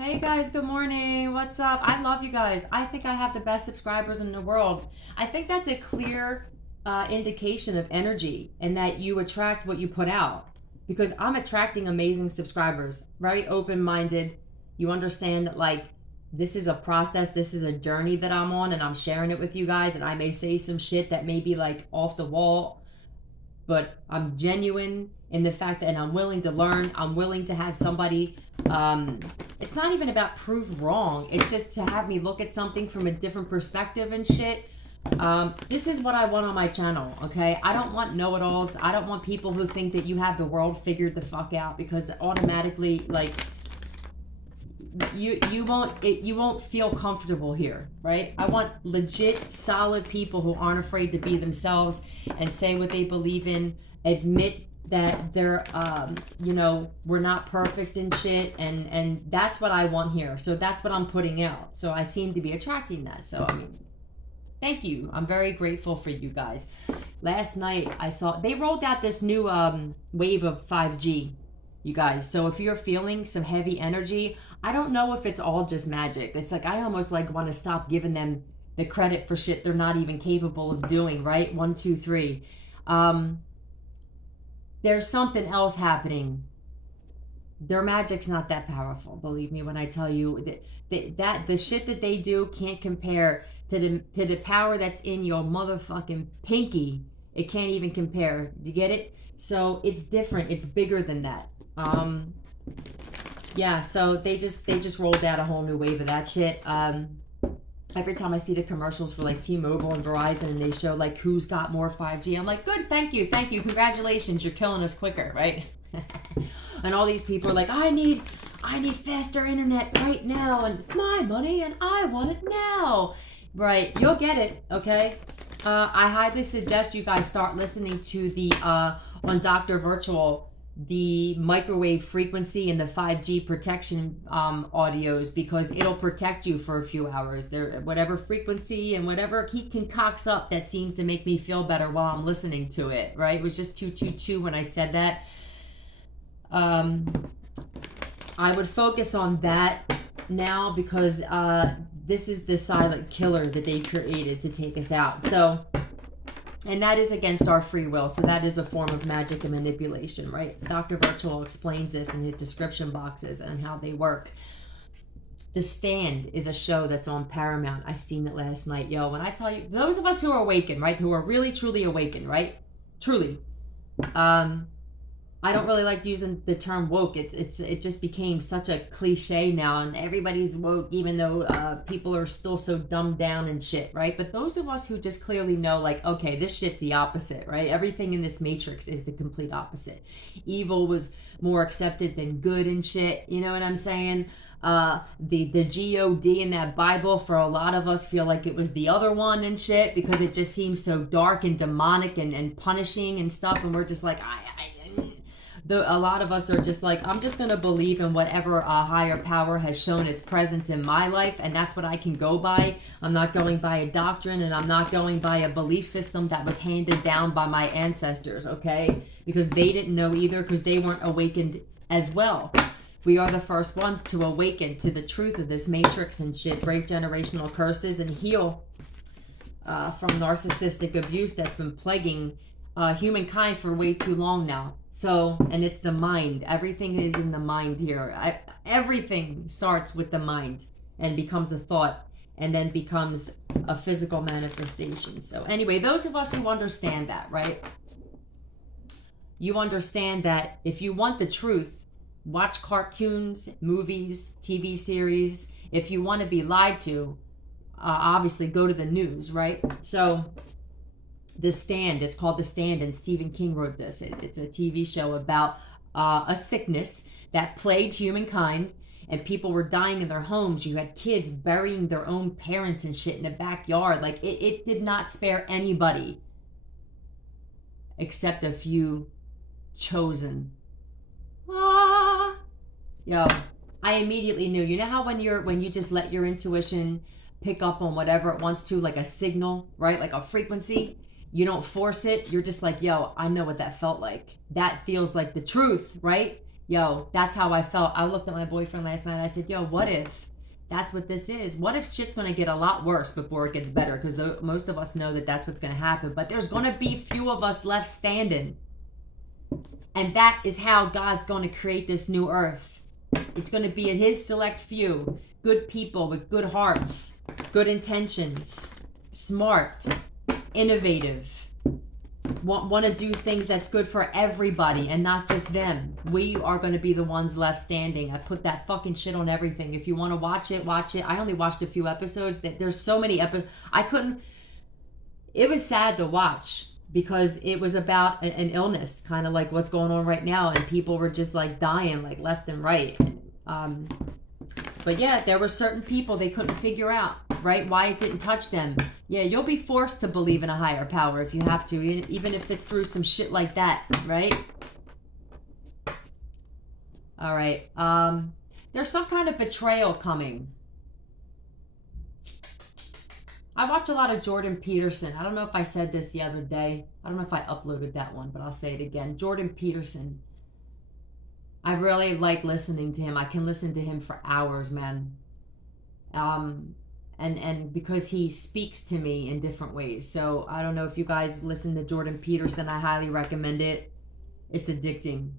Hey guys, good morning. What's up? I love you guys. I think I have the best subscribers in the world. I think that's a clear indication of energy and that you attract what you put out because I'm attracting amazing subscribers, very open minded. You understand that, like, this is a process, this is a journey that I'm on, and I'm sharing it with you guys. And I may say some shit that may be like off the wall, but I'm genuine in the fact that, and I'm willing to learn. I'm willing to have somebody. It's not even about prove wrong. It's just to have me look at something from a different perspective and shit. This is what I want on my channel, okay? I don't want know-it-alls. I don't want people who think that you have the world figured the fuck out because automatically, like, you won't feel comfortable here, right? I want legit, solid people who aren't afraid to be themselves and say what they believe in, admit that they're we're not perfect and shit, and that's what I want here. So that's what I'm putting out. So I seem to be attracting that. So I mean, thank you. I'm very grateful for you guys. Last night I saw they rolled out this new wave of 5G, you guys. So if you're feeling some heavy energy, I don't know if it's all just magic. It's like I almost like want to stop giving them the credit for shit they're not even capable of doing, right? One, two, three. There's something else happening. Their magic's not that powerful, believe me when I tell you that the shit that they do can't compare to the power that's in your motherfucking pinky. It can't even compare. Do you get it? So it's different. It's bigger than that. Yeah, so they just rolled out a whole new wave of that shit. Every time I see the commercials for like T-Mobile and Verizon and they show like who's got more 5G, I'm like, good, thank you, congratulations, you're killing us quicker, right? And all these people are like, I need faster internet right now, and it's my money and I want it now. Right, you'll get it, okay? I highly suggest you guys start listening to the on Dr. Virtual, the microwave frequency and the 5G protection audios, because it'll protect you for a few hours. There, whatever frequency and whatever he concocts up that seems to make me feel better while I'm listening to it, right? It was just 222 when I said that. I would focus on that now because this is the silent killer that they created to take us out. So, and that is against our free will. So that is a form of magic and manipulation, right? Dr. Virtual explains this in his description boxes and how they work. The Stand is a show that's on Paramount. I seen it last night. Yo, when I tell you, those of us who are awakened, right? Who are really, truly awakened, right? Truly. I don't really like using the term woke. It just became such a cliche now, and everybody's woke, even though people are still so dumbed down and shit, right? But those of us who just clearly know, like, okay, this shit's the opposite, right? Everything in this matrix is the complete opposite. Evil was more accepted than good and shit. You know what I'm saying? The God in that Bible, for a lot of us, feel like it was the other one and shit because it just seems so dark and demonic and punishing and stuff, and we're just like, a lot of us are just like, I'm just going to believe in whatever a higher power has shown its presence in my life, and that's what I can go by. I'm not going by a doctrine, and I'm not going by a belief system that was handed down by my ancestors, okay? Because they didn't know either, because they weren't awakened as well. We are the first ones to awaken to the truth of this matrix and shit, break generational curses, and heal from narcissistic abuse that's been plaguing humankind for way too long now. So, and it's the mind. Everything is in the mind here. Everything starts with the mind and becomes a thought and then becomes a physical manifestation. So anyway, those of us who understand that, right? You understand that if you want the truth, watch cartoons, movies, TV series. If you want to be lied to, obviously go to the news, right? So The Stand, it's called The Stand, and Stephen King wrote this. It's a TV show about a sickness that plagued humankind, and people were dying in their homes. You had kids burying their own parents and shit in the backyard. Like, it did not spare anybody except a few chosen. Yo, I immediately knew. You know how when you just let your intuition pick up on whatever it wants to, like a signal, right? Like a frequency. You don't force it. You're just like, yo, I know what that felt like. That feels like the truth, right? Yo, that's how I felt. I looked at my boyfriend last night and I said, yo, what if that's what this is? What if shit's going to get a lot worse before it gets better? Because most of us know that that's what's going to happen. But there's going to be few of us left standing. And that is how God's going to create this new earth. It's going to be his select few. Good people with good hearts, good intentions, smart, innovative. Want to do things that's good for everybody and not just them. We are going to be the ones left standing. I put that fucking shit on everything. If you want to watch it, watch it. I only watched a few episodes. There's so many episodes. It was sad to watch because it was about an illness, kind of like what's going on right now, and people were just like dying like left and right. But yeah, there were certain people they couldn't figure out, right? Why it didn't touch them. Yeah, you'll be forced to believe in a higher power if you have to, even if it's through some shit like that, right? All right. There's some kind of betrayal coming. I watch a lot of Jordan Peterson. I don't know if I said this the other day. I don't know if I uploaded that one, but I'll say it again. Jordan Peterson. I really like listening to him. I can listen to him for hours, man. And because he speaks to me in different ways. So I don't know if you guys listen to Jordan Peterson. I highly recommend it. It's addicting.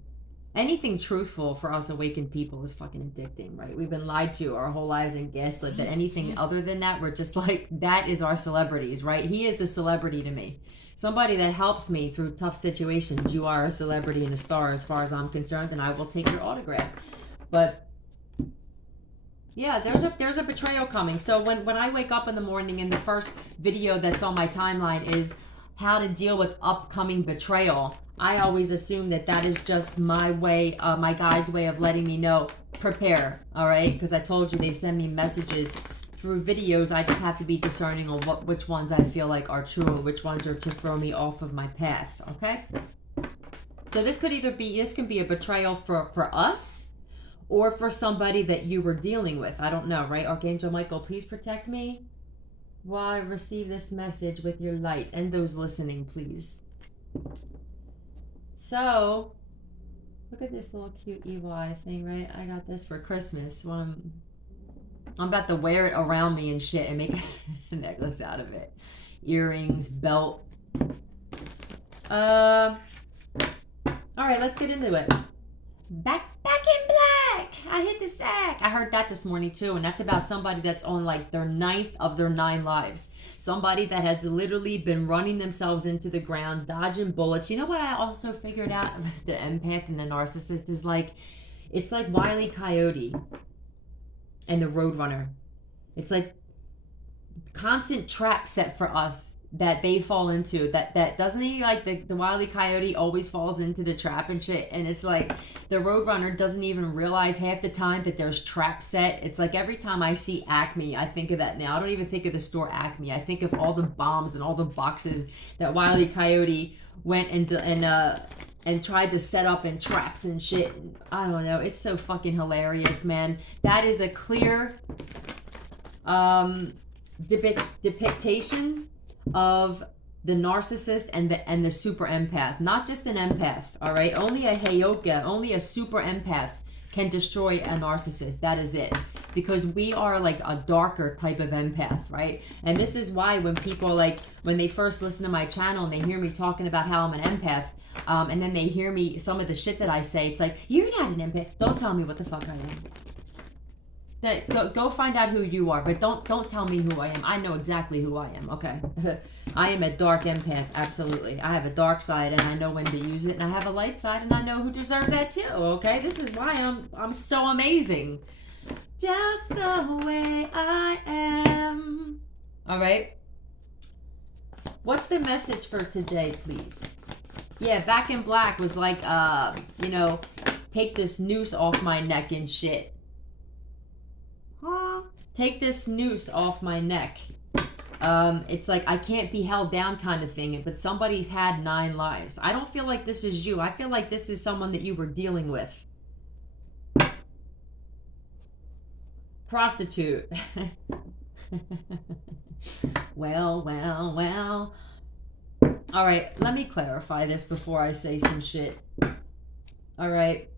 Anything truthful for us awakened people is fucking addicting, right? We've been lied to our whole lives and gaslit. That anything other than that, we're just like, that is our celebrities, right? He is a celebrity to me. Somebody that helps me through tough situations. You are a celebrity and a star as far as I'm concerned, and I will take your autograph. But yeah, there's a betrayal coming. So when I wake up in the morning and the first video that's on my timeline is how to deal with upcoming betrayal, I always assume that is just my way, my guide's way of letting me know, prepare, all right? Because I told you they send me messages through videos. I just have to be discerning on which ones I feel like are true and which ones are to throw me off of my path, okay? So this can be a betrayal for us or for somebody that you were dealing with. I don't know, right? Archangel Michael, please protect me while I receive this message with your light, and those listening, please. So, look at this little cute EY thing, right? I got this for Christmas. I'm about to wear it around me and shit and make a necklace out of it. Earrings, belt. All right, let's get into it. Back in black. I hit the sack. I heard that this morning too, and that's about somebody that's on like their 9th of their 9 lives. Somebody that has literally been running themselves into the ground, dodging bullets. You know what I also figured out with the empath and the narcissist is like, it's like Wile E. Coyote and the Roadrunner. It's like constant trap set for us that they fall into, that doesn't he, like the Wile E. Coyote always falls into the trap and shit, and it's like the Roadrunner doesn't even realize half the time that there's trap set. It's like every time I see Acme, I think of that now. I don't even think of the store Acme. I think of all the bombs and all the boxes that Wile E. Coyote went and tried to set up in traps and shit. I don't know. It's so fucking hilarious, man. That is a clear depiction of the narcissist and the super empath. Not just an empath, all right? Only a Heyoka, only a super empath can destroy a narcissist. That is it. Because we are like a darker type of empath, right? And this is why when people when they first listen to my channel and they hear me talking about how I'm an empath, and then they hear me, some of the shit that I say, it's like, you're not an empath. Don't tell me what the fuck I am. Go find out who you are, but don't tell me who I am. I know exactly who I am, okay? I am a dark empath, absolutely. I have a dark side, and I know when to use it, and I have a light side, and I know who deserves that too, okay? This is why I'm so amazing. Just the way I am. All right? What's the message for today, please? Yeah, Back in Black was like, take this noose off my neck and shit. Take this noose off my neck. It's like I can't be held down kind of thing, but somebody's had 9 lives. I don't feel like this is you. I feel like this is someone that you were dealing with. Prostitute. Well. All right, let me clarify this before I say some shit. All right.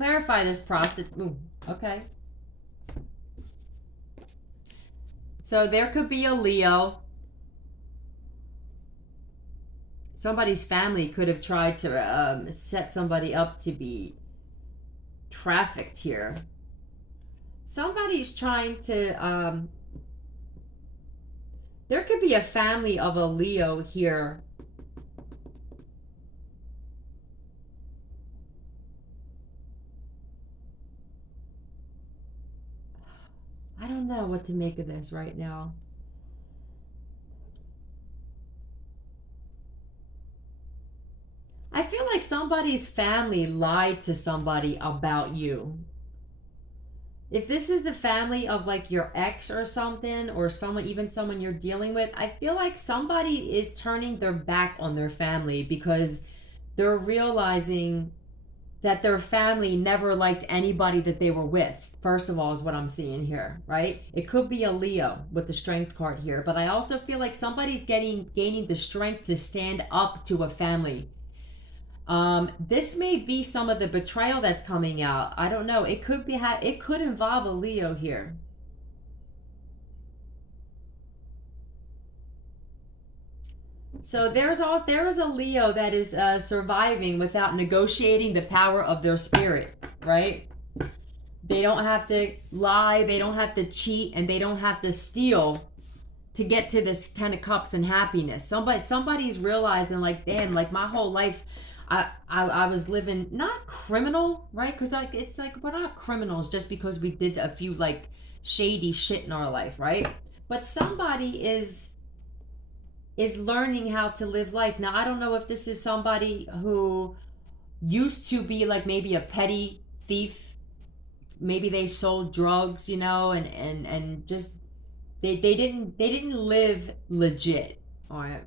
Clarify this prostitute. Okay. So there could be a Leo. Somebody's family could have tried to set somebody up to be trafficked here. Somebody's trying to there could be a family of a Leo here. I don't know what to make of this right now. I feel like somebody's family lied to somebody about you. If this is the family of like your ex or something, or someone, even someone you're dealing with, I feel like somebody is turning their back on their family because they're realizing that their family never liked anybody that they were with. First of all, is what I'm seeing here, right? It could be a Leo with the strength card here, but I also feel like somebody's gaining the strength to stand up to a family. This may be some of the betrayal that's coming out. I don't know. It could be it could involve a Leo here. So there is a Leo that is surviving without negotiating the power of their spirit, right? They don't have to lie, they don't have to cheat, and they don't have to steal to get to this 10 of Cups and happiness. Somebody's realizing like, damn, like my whole life I was living not criminal, right? Because like it's like we're not criminals just because we did a few like shady shit in our life, right? But somebody is learning how to live life. Now, I don't know if this is somebody who used to be like maybe a petty thief. Maybe they sold drugs, you know, and just they didn't live legit. All right.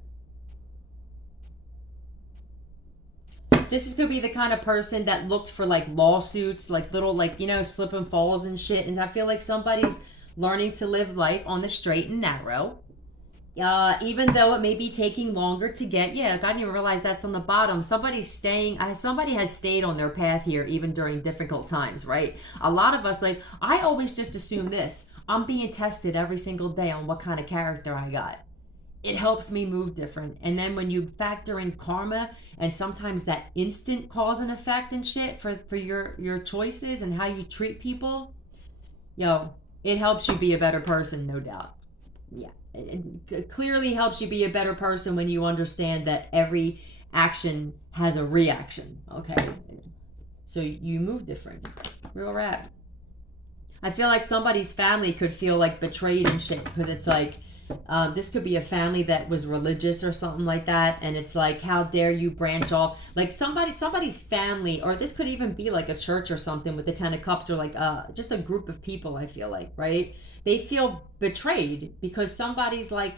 This could be the kind of person that looked for like lawsuits, like little like, you know, slip and falls and shit. And I feel like somebody's learning to live life on the straight and narrow. Even though it may be taking longer to get, I didn't even realize that's on the bottom. Somebody has stayed on their path here even during difficult times, right? A lot of us, like, I always just assume this. I'm being tested every single day on what kind of character I got. It helps me move different. And then when you factor in karma and sometimes that instant cause and effect and shit for your choices and how you treat people, it helps you be a better person, no doubt. Yeah. It clearly helps you be a better person when you understand that every action has a reaction. Okay. So you move different. Real rap. I feel like somebody's family could feel like betrayed and shit because it's like, this could be a family that was religious or something like that, and it's like, how dare you branch off? Like somebody's family, or this could even be like a church or something with the 10 of Cups, or like just a group of people. I feel like, right? They feel betrayed because somebody's like,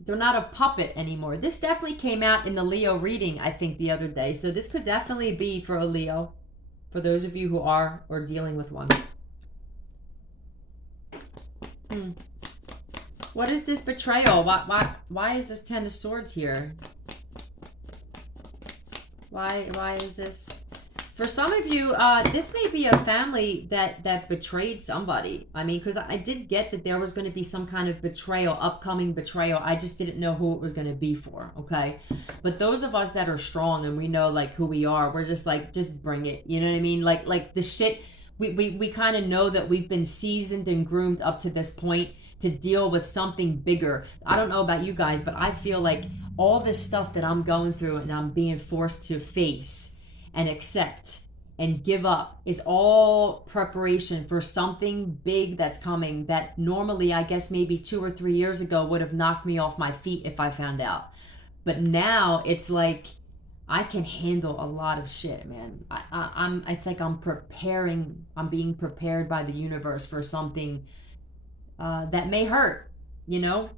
they're not a puppet anymore. This definitely came out in the Leo reading, I think, the other day. So this could definitely be for a Leo, for those of you who are or dealing with one. What is this betrayal? Why is this 10 of Swords here? Why is this? For some of you, this may be a family that betrayed somebody. I mean, because I did get that there was going to be some kind of betrayal, upcoming betrayal. I just didn't know who it was going to be for, okay? But those of us that are strong and we know, like, who we are, we're just like, just bring it. You know what I mean? Like the shit, we kind of know that we've been seasoned and groomed up to this point to deal with something bigger. I don't know about you guys, but I feel like all this stuff that I'm going through and I'm being forced to face and accept and give up is all preparation for something big that's coming that normally, I guess maybe 2 or 3 years ago would have knocked me off my feet if I found out. But now it's like I can handle a lot of shit, man. It's like I'm being prepared by the universe for something that may hurt, you know?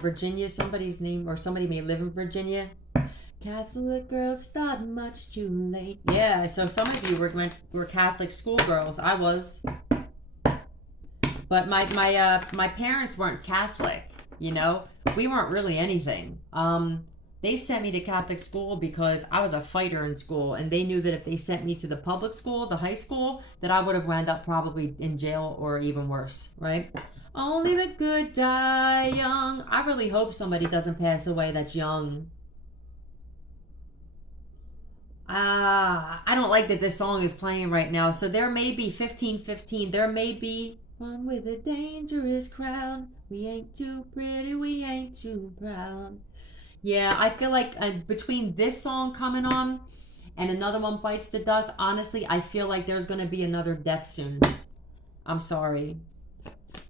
Virginia, somebody's name, or somebody may live in Virginia. Catholic girls start much too late. Yeah, so some of you were Catholic schoolgirls. I was. But my parents weren't Catholic, you know? We weren't really anything. They sent me to Catholic school because I was a fighter in school, and they knew that if they sent me to the public school, the high school, that I would have wound up probably in jail or even worse, right? Only the good die young. I really hope somebody doesn't pass away that's young. I don't like that this song is playing right now. So there may be 1515. There may be one with a dangerous crowd. We ain't too pretty, we ain't too proud. Yeah, I feel like between this song coming on and another one bites the dust, honestly, I feel like there's going to be another death soon. I'm sorry.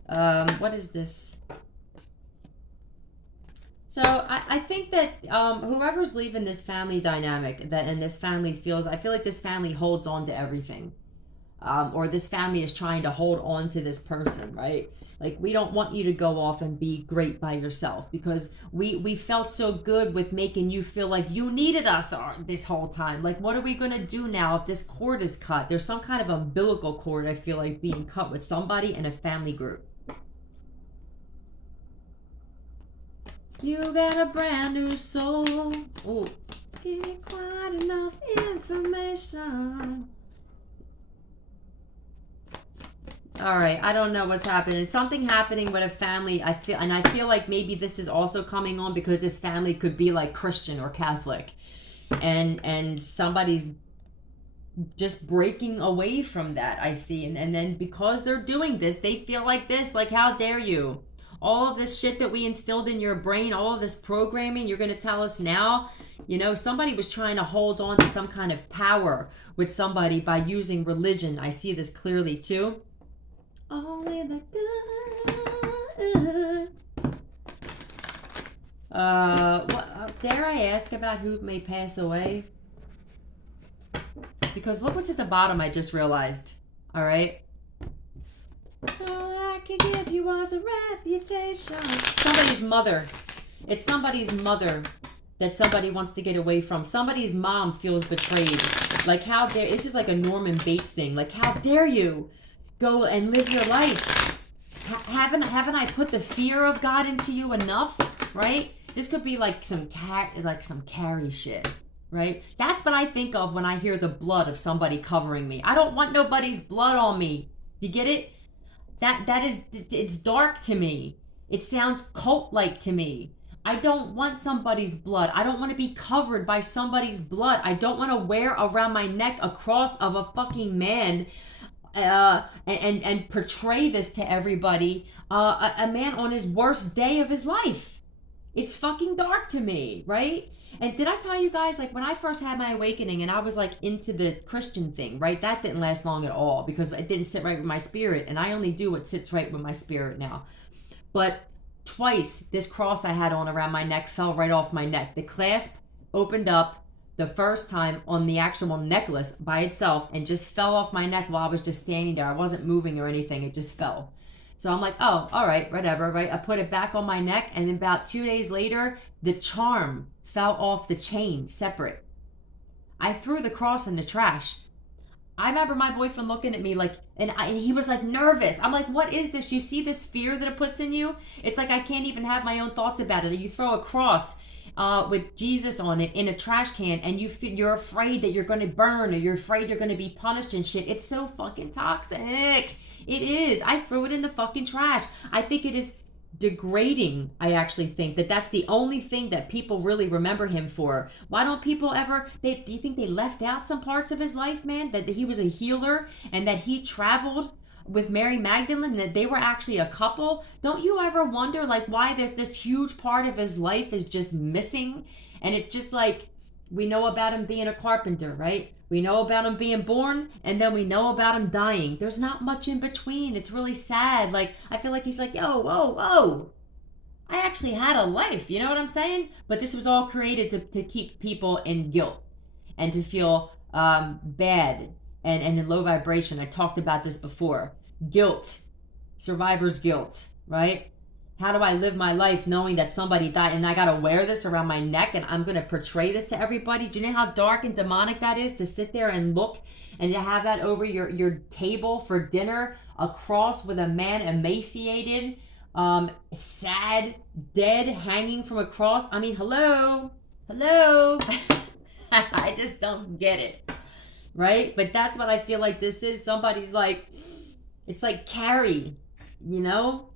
What is this? So I think that whoever's leaving this family dynamic that and this family feels, I feel like this family holds on to everything. Or this family is trying to hold on to this person, right? Like, we don't want you to go off and be great by yourself because we felt so good with making you feel like you needed us this whole time. Like, what are we going to do now if this cord is cut? There's some kind of umbilical cord, I feel like, being cut with somebody in a family group. You got a brand new soul. Oh, give me quite enough information. All right, I don't know what's happening. Something happening with a family. I feel like maybe this is also coming on because this family could be like Christian or Catholic, and somebody's just breaking away from that. I see, and then because they're doing this, they feel like this. Like, how dare you? All of this shit that we instilled in your brain, all of this programming, you're gonna tell us now? You know, somebody was trying to hold on to some kind of power with somebody by using religion. I see this clearly too. Only the good. Dare I ask about who may pass away? Because look what's at the bottom, I just realized. All right. All I can give you was a reputation. Somebody's mother. It's somebody's mother that somebody wants to get away from. Somebody's mom feels betrayed. Like, how dare, this is like a Norman Bates thing. Like, how dare you go and live your life? Haven't I put the fear of God into you enough? Right? This could be like some Carrie shit, right? That's what I think of when I hear the blood of somebody covering me. I don't want nobody's blood on me. You get it? That is, it's dark to me. It sounds cult-like to me. I don't want somebody's blood. I don't want to be covered by somebody's blood. I don't want to wear around my neck a cross of a fucking man and portray this to everybody. A man on his worst day of his life. It's fucking dark to me, right? And did I tell you guys, like, when I first had my awakening and I was like into the Christian thing, right? That didn't last long at all because it didn't sit right with my spirit, and I only do what sits right with my spirit now. But twice this cross I had on around my neck fell right off my neck. The clasp opened up the first time on the actual necklace by itself and just fell off my neck while I was just standing there. I wasn't moving or anything. It just fell. So I'm like, oh, all right, whatever, right? I put it back on my neck, and then about 2 days later, the charm fell off the chain separate. I threw the cross in the trash. I remember my boyfriend looking at me like, and he was like nervous. I'm like, what is this? You see this fear that it puts in you? It's like I can't even have my own thoughts about it. You throw a cross with Jesus on it in a trash can, and you're afraid that you're going to burn, or you're afraid you're going to be punished and shit. It's so fucking toxic. It is. I threw it in the fucking trash. I think it is degrading. I actually think that that's the only thing that people really remember him for. Why don't people ever, do you think they left out some parts of his life, man? That he was a healer and that he traveled with Mary Magdalene, that they were actually a couple? Don't you ever wonder, like, why there's this huge part of his life is just missing? And it's just like, we know about him being a carpenter, right? We know about him being born, and then we know about him dying. There's not much in between. It's really sad. Like, I feel like he's like, yo, whoa. I actually had a life. You know what I'm saying? But this was all created to keep people in guilt and to feel bad and in low vibration. I talked about this before. Guilt. Survivor's guilt, right? How do I live my life knowing that somebody died and I got to wear this around my neck and I'm going to portray this to everybody? Do you know how dark and demonic that is, to sit there and look and to have that over your table for dinner? A cross with a man emaciated, sad, dead, hanging from a cross. I mean, hello. Hello. I just don't get it. Right? But that's what I feel like this is. Somebody's like, it's like Carrie, you know?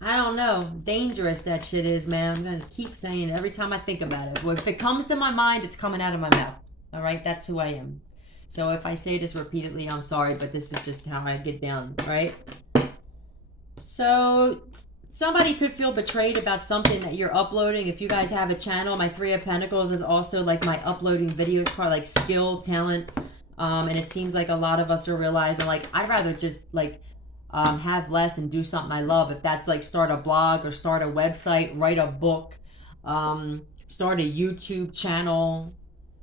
I don't know. Dangerous that shit is, man. I'm going to keep saying it every time I think about it. Well, if it comes to my mind, it's coming out of my mouth. All right? That's who I am. So if I say this repeatedly, I'm sorry, but this is just how I get down, right? So somebody could feel betrayed about something that you're uploading. If you guys have a channel, my Three of Pentacles is also like my uploading videos part, like skill, talent. And it seems like a lot of us are realizing, like, I'd rather just like have less and do something I love. If that's like start a blog or start a website, write a book, start a YouTube channel,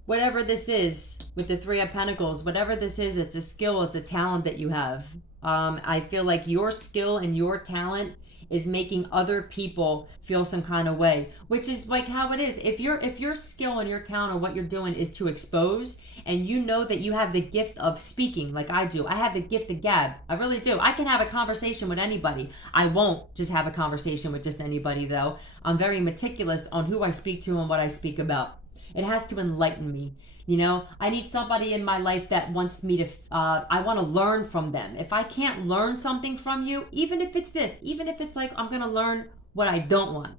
whatever this is with the Three of Pentacles, whatever this is, it's a skill, it's a talent that you have. I feel like your skill and your talent is making other people feel some kind of way, which is like how it is. If your skill and your talent or what you're doing is to expose, and you know that you have the gift of speaking, like I do. I have the gift of gab. I really do. I can have a conversation with anybody. I won't just have a conversation with just anybody though. I'm very meticulous on who I speak to and what I speak about. It has to enlighten me. You know, I need somebody in my life that wants me to, I want to learn from them. If I can't learn something from you, even if it's this, even if it's like, I'm going to learn what I don't want.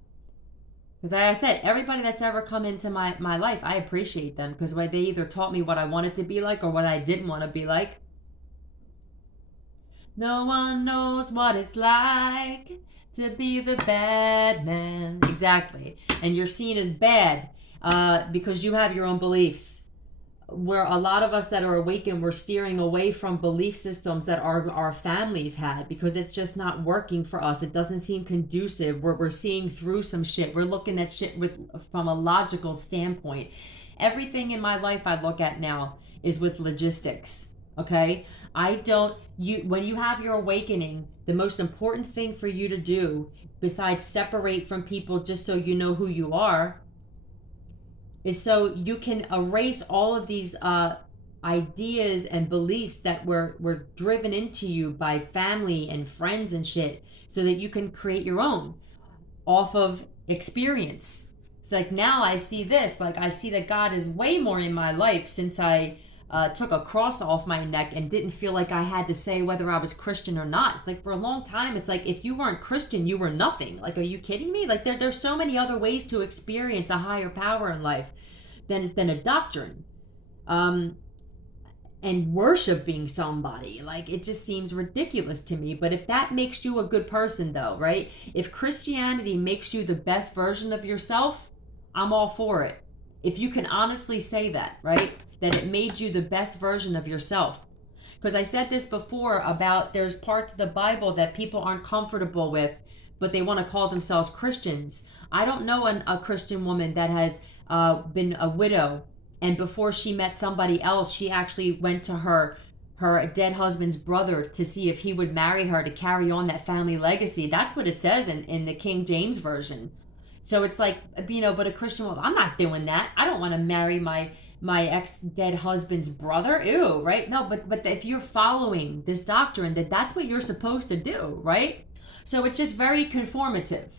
Because like I said, everybody that's ever come into my life, I appreciate them because they either taught me what I wanted to be like or what I didn't want to be like. No one knows what it's like to be the bad man. Exactly. And you're seen as bad because you have your own beliefs. Where a lot of us that are awakened, we're steering away from belief systems that our families had because it's just not working for us. It doesn't seem conducive. We're seeing through some shit. We're looking at shit from a logical standpoint. Everything in my life I look at now is with logistics. Okay? When you have your awakening, the most important thing for you to do, besides separate from people just so you know who you are, is so you can erase all of these ideas and beliefs that were driven into you by family and friends and shit, so that you can create your own off of experience. It's like now I see this, like I see that God is way more in my life since I took a cross off my neck and didn't feel like I had to say whether I was Christian or not. It's like for a long time, it's like if you weren't Christian, you were nothing. Like, are you kidding me? Like there's so many other ways to experience a higher power in life than a doctrine. And worshiping somebody. Like, it just seems ridiculous to me. But if that makes you a good person though, right? If Christianity makes you the best version of yourself, I'm all for it. If you can honestly say that, right? That it made you the best version of yourself. Because I said this before about there's parts of the Bible that people aren't comfortable with, but they want to call themselves Christians. I don't know a Christian woman that has been a widow, and before she met somebody else, she actually went to her dead husband's brother to see if he would marry her to carry on that family legacy. That's what it says in the King James Version. So it's like, you know, but a Christian woman, I'm not doing that. I don't want to marry my ex-dead husband's brother. Ew, right? No, but if you're following this doctrine, that's what you're supposed to do, right? So it's just very conformative,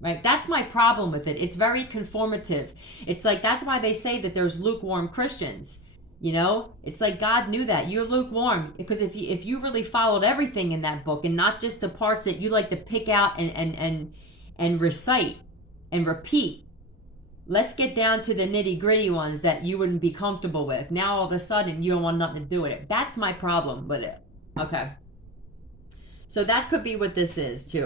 right? That's my problem with it. It's very conformative. It's like, that's why they say that there's lukewarm Christians. You know, it's like God knew that you're lukewarm, because if you really followed everything in that book and not just the parts that you like to pick out and recite and repeat. Let's get down to the nitty gritty ones that you wouldn't be comfortable with. Now all of a sudden you don't want nothing to do with it. That's my problem with it. Okay. So that could be what this is too.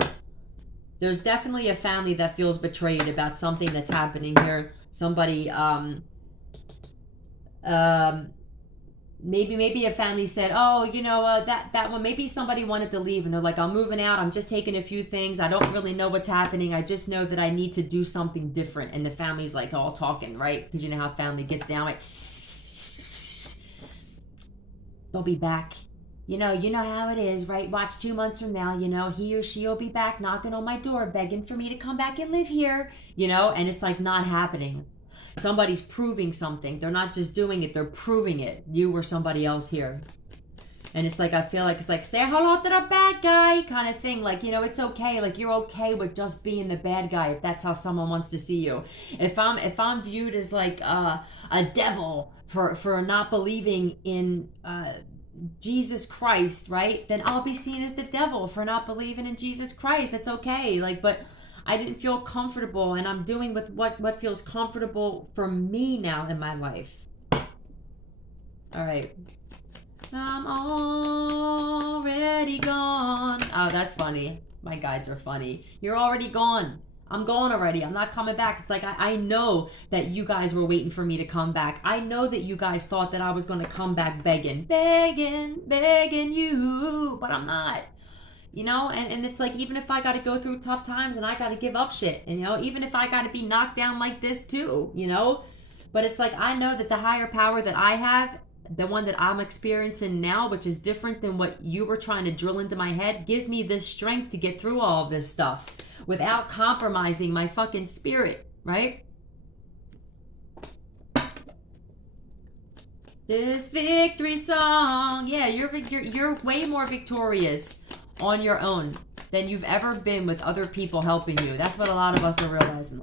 There's definitely a family that feels betrayed about something that's happening here. Somebody, maybe a family said, oh, you know, that one, maybe somebody wanted to leave and they're like, I'm moving out, I'm just taking a few things, I don't really know what's happening, I just know that I need to do something different. And the family's like all talking, right? Because you know how family gets down, like, they'll be back. You know how it is, right? Watch 2 months from now, you know, he or she will be back knocking on my door, begging for me to come back and live here, you know, and it's like not happening. Somebody's proving something. They're not just doing it, they're proving it. You or somebody else here. And it's like, I feel like it's like, say hello to the bad guy kind of thing. Like, you know, it's okay. Like, you're okay with just being the bad guy if that's how someone wants to see you. If I'm viewed as like a devil for not believing in Jesus Christ, right? Then I'll be seen as the devil for not believing in Jesus Christ. It's okay. Like, but I didn't feel comfortable, and I'm doing with what feels comfortable for me now in my life. All right. I'm already gone. Oh, that's funny. My guides are funny. You're already gone. I'm gone already. I'm not coming back. It's like, I know that you guys were waiting for me to come back. I know that you guys thought that I was going to come back begging you, but I'm not. You know, and it's like, even if I got to go through tough times and I got to give up shit, and, you know, even if I got to be knocked down like this too, you know, but it's like, I know that the higher power that I have, the one that I'm experiencing now, which is different than what you were trying to drill into my head, gives me this strength to get through all of this stuff without compromising my fucking spirit, right? This victory song, yeah, you're way more victorious on your own than you've ever been with other people helping you. That's what a lot of us are realizing.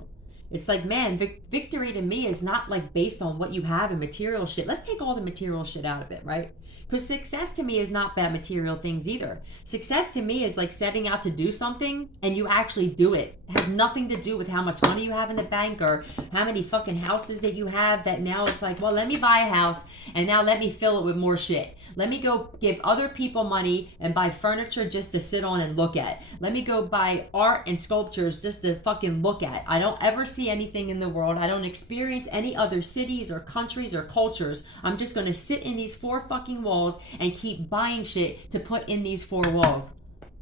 It's like, man, victory to me is not like based on what you have in material shit. Let's take all the material shit out of it, right? Because success to me is not bad material things either. Success to me is like setting out to do something and you actually do it. It has nothing to do with how much money you have in the bank or how many fucking houses that you have, that now it's like, well, let me buy a house and now let me fill it with more shit. Let me go give other people money and buy furniture just to sit on and look at. Let me go buy art and sculptures just to fucking look at. I don't ever see anything in the world. I don't experience any other cities or countries or cultures. I'm just going to sit in these 4 fucking walls and keep buying shit to put in these 4 walls.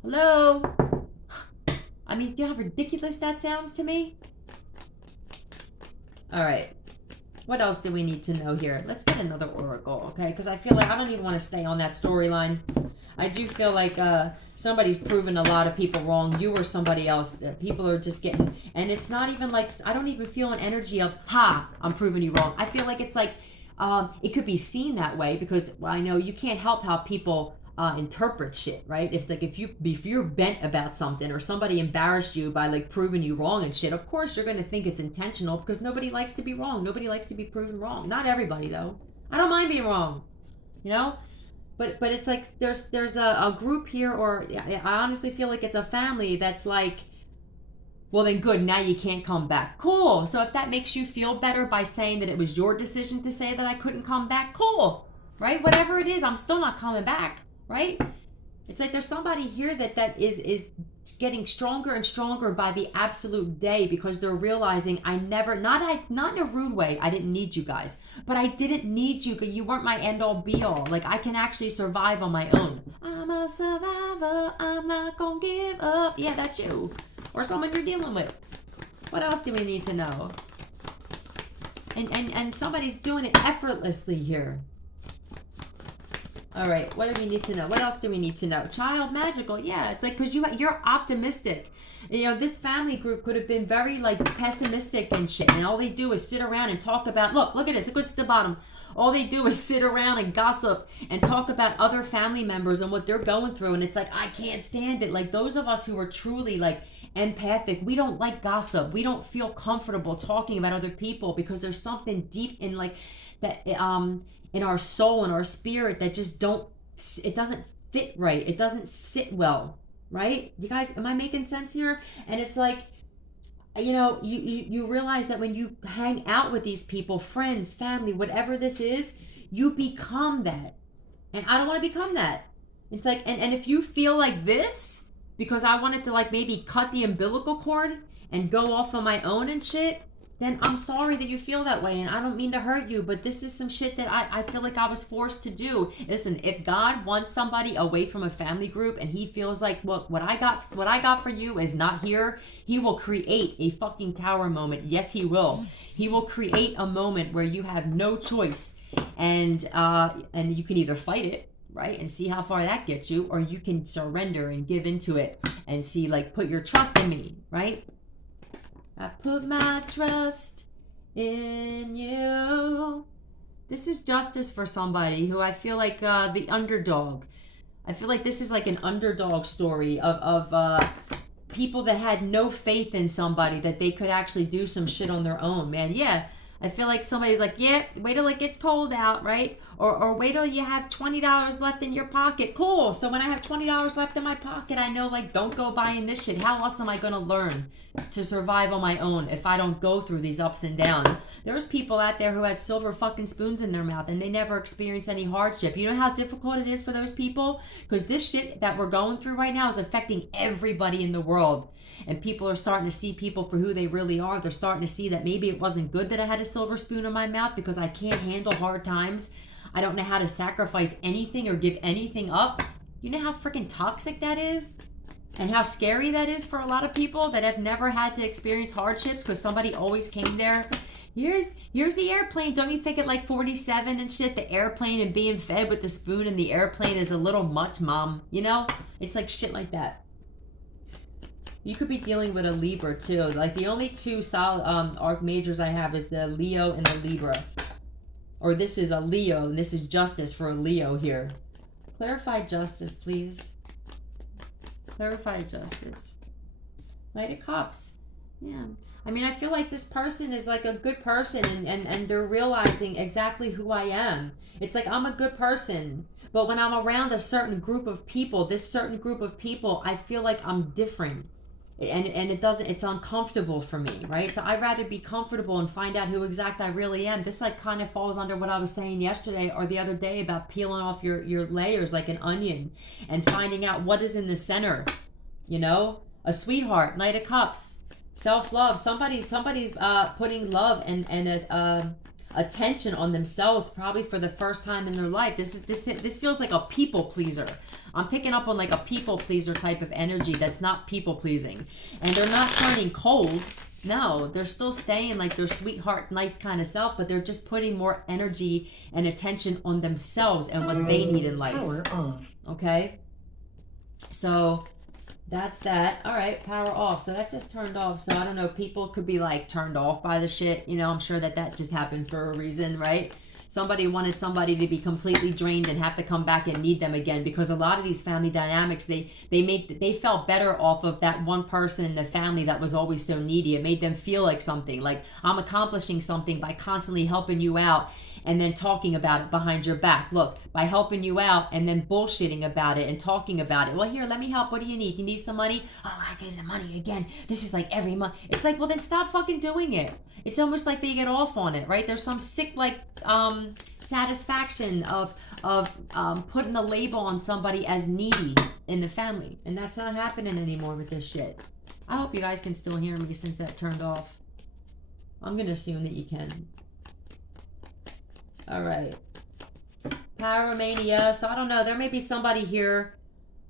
Hello? I mean, do you know how ridiculous that sounds to me? All right. What else do we need to know here? Let's get another oracle, okay? Because I feel like I don't even want to stay on that storyline. I do feel like somebody's proven a lot of people wrong. You or somebody else. People are just getting... And it's not even like... I don't even feel an energy of, ha, I'm proving you wrong. I feel like it's like... it could be seen that way because, well, I know you can't help how people interpret shit, right? It's like if you're bent about something or somebody embarrassed you by like proving you wrong and shit, of course you're going to think it's intentional because nobody likes to be wrong. Nobody likes to be proven wrong. Not everybody though. I don't mind being wrong, you know? But it's like there's a group here, or I honestly feel like it's a family that's like, well then good, now you can't come back. Cool. So if that makes you feel better by saying that it was your decision to say that I couldn't come back, cool. Right? Whatever it is, I'm still not coming back. Right? It's like there's somebody here that is getting stronger and stronger by the absolute day because they're realizing I never, not in a rude way, I didn't need you guys, but I didn't need you because you weren't my end all be all. Like I can actually survive on my own. I'm a survivor, I'm not gonna give up. Yeah, that's you. Or someone you're dealing with. What else do we need to know? And somebody's doing it effortlessly here. All right, what do we need to know? What else do we need to know? Child magical, yeah. It's like because you're optimistic. You know, this family group could have been very like pessimistic and shit, and all they do is sit around and talk about. Look at this. Look at the bottom. All they do is sit around and gossip and talk about other family members and what they're going through, and it's like I can't stand it. Like those of us who are truly like empathic, we don't like gossip. We don't feel comfortable talking about other people because there's something deep in like that. In our soul and our spirit that just it doesn't fit right. It doesn't sit well, right? You guys, am I making sense here? And it's like, you know, you realize that when you hang out with these people, friends, family, whatever this is, you become that. And I don't want to become that. It's like, and if you feel like this, because I wanted to like maybe cut the umbilical cord and go off on my own and shit, then I'm sorry that you feel that way, and I don't mean to hurt you, but this is some shit that I feel like I was forced to do. Listen, if God wants somebody away from a family group and he feels like, well, what I got for you is not here, he will create a fucking tower moment. Yes, he will. He will create a moment where you have no choice, and you can either fight it, right, and see how far that gets you, or you can surrender and give into it and see, like, put your trust in me, right? I put my trust in you. This is justice for somebody who I feel like the underdog. I feel like this is like an underdog story of people that had no faith in somebody that they could actually do some shit on their own, man. Yeah, I feel like somebody's like, yeah, wait till it gets cold out, right? Or wait till you have $20 left in your pocket. Cool. So when I have $20 left in my pocket, I know, like, don't go buying this shit. How else am I going to learn to survive on my own if I don't go through these ups and downs? There's people out there who had silver fucking spoons in their mouth and they never experienced any hardship. You know how difficult it is for those people? Because this shit that we're going through right now is affecting everybody in the world. And people are starting to see people for who they really are. They're starting to see that maybe it wasn't good that I had a silver spoon in my mouth because I can't handle hard times. I don't know how to sacrifice anything or give anything up. You know how freaking toxic that is? And how scary that is for a lot of people that have never had to experience hardships because somebody always came there. Here's the airplane. Don't you think at like 47 and shit, the airplane and being fed with the spoon in the airplane is a little much, mom? You know? It's like shit like that. You could be dealing with a Libra too. Like the only two solid arc majors I have is the Leo and the Libra. Or this is a Leo, and this is justice for a Leo here. Clarify justice, please. Clarify justice. Knight of Cups. Yeah. I mean, I feel like this person is like a good person, and they're realizing exactly who I am. It's like I'm a good person, but when I'm around a certain group of people, this certain group of people, I feel like I'm different. And it's uncomfortable for me, right? So I'd rather be comfortable and find out who exact I really am. This like kind of falls under what I was saying yesterday or the other day about peeling off your layers like an onion and finding out what is in the center. You know, a sweetheart, Knight of Cups, self-love. Somebody's putting love and attention on themselves probably for the first time in their life. This feels like a people pleaser. I'm picking up on like a people pleaser type of energy that's not people pleasing. And they're not turning cold. No, they're still staying like their sweetheart, nice kind of self, but they're just putting more energy and attention on themselves and what they need in life. Okay? So that's that. All right, power off. So that just turned off. So I don't know, people could be like turned off by the shit. You know, I'm sure that just happened for a reason, right? Somebody wanted somebody to be completely drained and have to come back and need them again, because a lot of these family dynamics, they felt better off of that one person in the family that was always so needy. It made them feel like something, like I'm accomplishing something by constantly helping you out and then talking about it behind your back. Look, by helping you out and then bullshitting about it and talking about it. Well, here, let me help. What do you need? You need some money? Oh, I gave the money again. This is like every month. It's like, well, then stop fucking doing it. It's almost like they get off on it, right? There's some sick, like, satisfaction of putting a label on somebody as needy in the family. And that's not happening anymore with this shit. I hope you guys can still hear me since that turned off. I'm going to assume that you can. All right. Pyromania. So I don't know. There may be somebody here.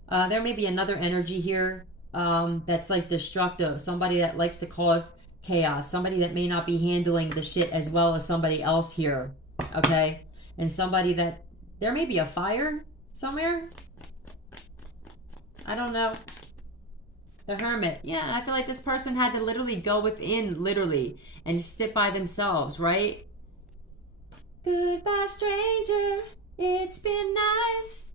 There may be another energy here that's like destructive. Somebody that likes to cause chaos. Somebody that may not be handling the shit as well as somebody else here. Okay? And somebody that... There may be a fire somewhere. I don't know. The Hermit. Yeah, I feel like this person had to literally go within, literally, and sit by themselves, right? Goodbye, stranger. It's been nice.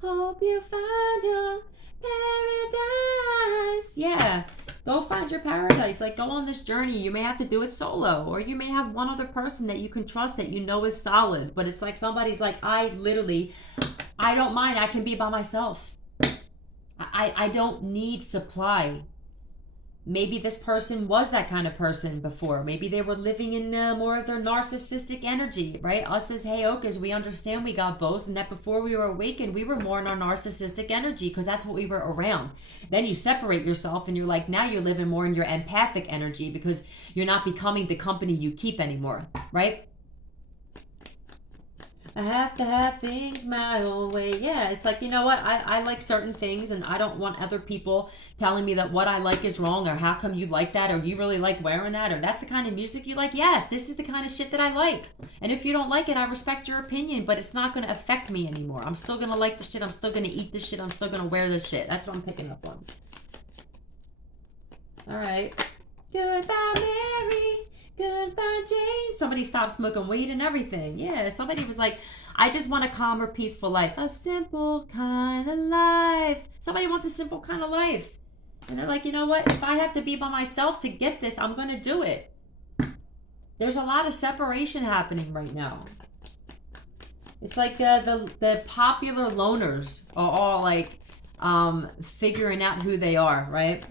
Hope you find your paradise. Yeah. Go find your paradise. Like, go on this journey. You may have to do it solo, or you may have one other person that you can trust that you know is solid. But it's like somebody's like, I don't mind. I can be by myself. I don't need supply. Maybe this person was that kind of person before. Maybe they were living in more of their narcissistic energy, right? Us as Heyokas, we understand we got both, and that before we were awakened, we were more in our narcissistic energy because that's what we were around. Then you separate yourself and you're like, now you're living more in your empathic energy because you're not becoming the company you keep anymore, right? I have to have things my own way. Yeah, it's like, you know what? I like certain things, and I don't want other people telling me that what I like is wrong, or how come you like that, or you really like wearing that, or that's the kind of music you like. Yes, this is the kind of shit that I like. And if you don't like it, I respect your opinion, but it's not going to affect me anymore. I'm still going to like the shit. I'm still going to eat the shit. I'm still going to wear the shit. That's what I'm picking up on. All right. Goodbye, Mary. Goodbye, Jane. Somebody stopped smoking weed and everything. Yeah, somebody was like, I just want a calmer, peaceful life. A simple kind of life. Somebody wants a simple kind of life. And they're like, you know what? If I have to be by myself to get this, I'm going to do it. There's a lot of separation happening right now. It's like the popular loners are all like figuring out who they are, right?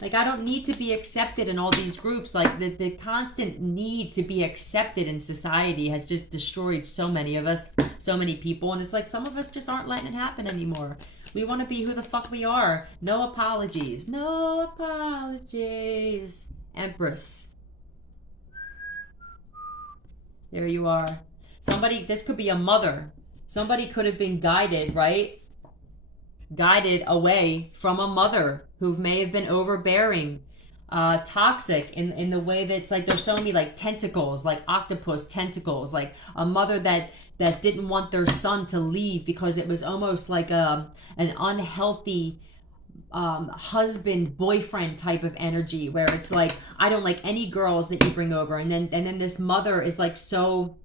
Like, I don't need to be accepted in all these groups. Like, the constant need to be accepted in society has just destroyed so many of us, so many people. And it's like some of us just aren't letting it happen anymore. We want to be who the fuck we are. No apologies. No apologies. Empress. There you are. Somebody, this could be a mother. Somebody could have been guided, right? Guided away from a mother who may have been overbearing, toxic in the way that it's like they're showing me like tentacles, like octopus tentacles, like a mother that didn't want their son to leave because it was almost like an unhealthy husband boyfriend type of energy where it's like, I don't like any girls that you bring over, and then this mother is like so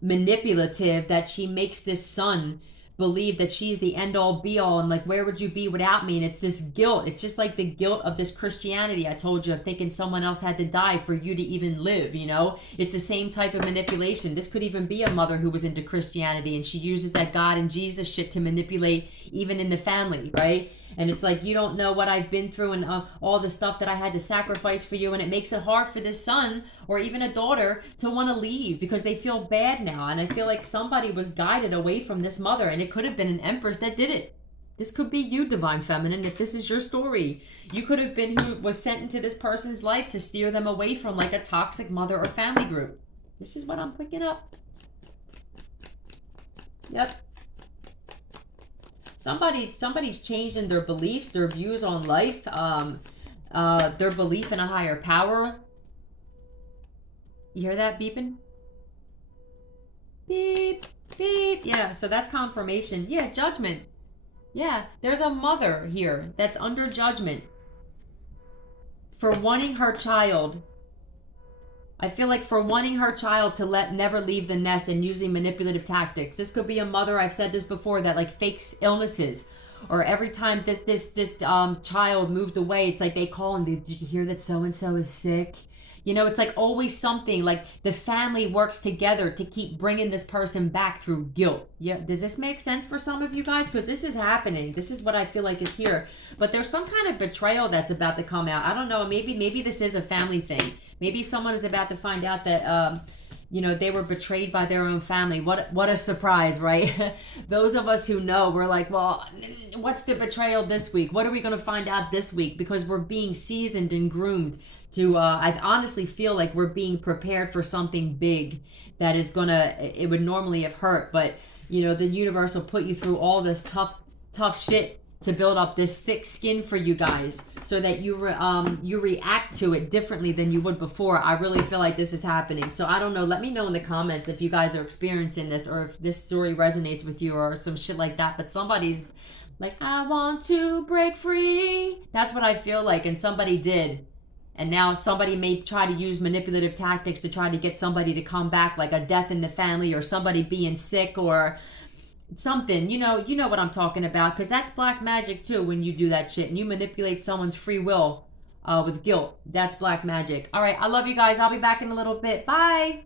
manipulative that she makes this son believe that she's the end all be all, and like, where would you be without me? And it's this guilt. It's just like the guilt of this Christianity I told you, of thinking someone else had to die for you to even live, you know? It's the same type of manipulation. This could even be a mother who was into Christianity and she uses that God and Jesus shit to manipulate even in the family, right? And it's like, you don't know what I've been through and all the stuff that I had to sacrifice for you. And it makes it hard for this son or even a daughter to want to leave because they feel bad now. And I feel like somebody was guided away from this mother. And it could have been an empress that did it. This could be you, Divine Feminine, if this is your story. You could have been who was sent into this person's life to steer them away from like a toxic mother or family group. This is what I'm picking up. Yep. Somebody's changing their beliefs, their views on life, their belief in a higher power. You hear that beeping? Beep, beep. Yeah, so that's confirmation. Yeah, judgment. Yeah, there's a mother here that's under judgment for wanting her child. I feel like for wanting her child to never leave the nest and using manipulative tactics. This could be a mother, I've said this before, that like fakes illnesses. Or every time this child moved away, it's like they call and did you hear that so-and-so is sick? You know, it's like always something, like the family works together to keep bringing this person back through guilt. Yeah, does this make sense for some of you guys? Because this is happening. This is what I feel like is here. But there's some kind of betrayal that's about to come out. I don't know. Maybe this is a family thing. Maybe someone is about to find out that, you know, they were betrayed by their own family. What a surprise, right? Those of us who know, we're like, well, what's the betrayal this week? What are we going to find out this week? Because we're being seasoned and groomed to, I honestly feel like we're being prepared for something big that is it would normally have hurt. But, you know, the universe will put you through all this tough shit to build up this thick skin for you guys so that you react to it differently than you would before. I really feel like this is happening. So I don't know. Let me know in the comments if you guys are experiencing this or if this story resonates with you or some shit like that. But somebody's like, I want to break free. That's what I feel like. And somebody did. And now somebody may try to use manipulative tactics to try to get somebody to come back, like a death in the family or somebody being sick or something. You know what I'm talking about, because that's black magic too when you do that shit and you manipulate someone's free will with guilt. That's black magic. All right, I love you guys. I'll be back in a little bit. Bye.